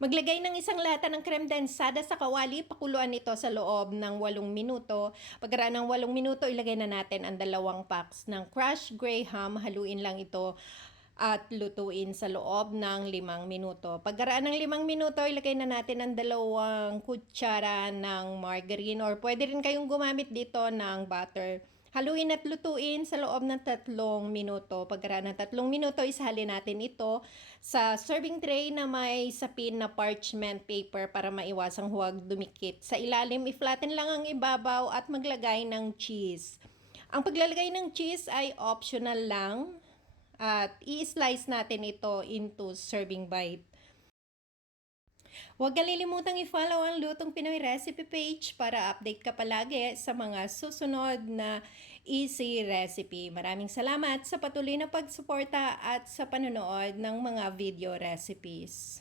Maglagay ng isang lata ng creme densada sa kawali, pakuluan ito sa loob ng 8 minuto. Pagkaraan ng 8 minuto, ilagay na natin ang 2 packs ng crushed graham. Haluin lang ito at lutuin sa loob ng 5 minuto. Pagkaraan ng 5 minuto, ilagay na natin ang 2 kutsara ng margarine or pwede rin kayong gumamit dito ng butter. Haluin at lutuin sa loob ng 3 minuto. Pagkaraan ng 3 minuto, isahalin natin ito sa serving tray na may sapin na parchment paper para maiwasang huwag dumikit. Sa ilalim, i-flatten lang ang ibabaw at maglagay ng cheese. Ang paglalagay ng cheese ay optional lang at i-slice natin ito into serving bite. Huwag kalilimutang i-follow ang Lutong Pinoy Recipe page para update ka palagi sa mga susunod na easy recipe. Maraming salamat sa patuloy na pagsuporta at sa panonood ng mga video recipes.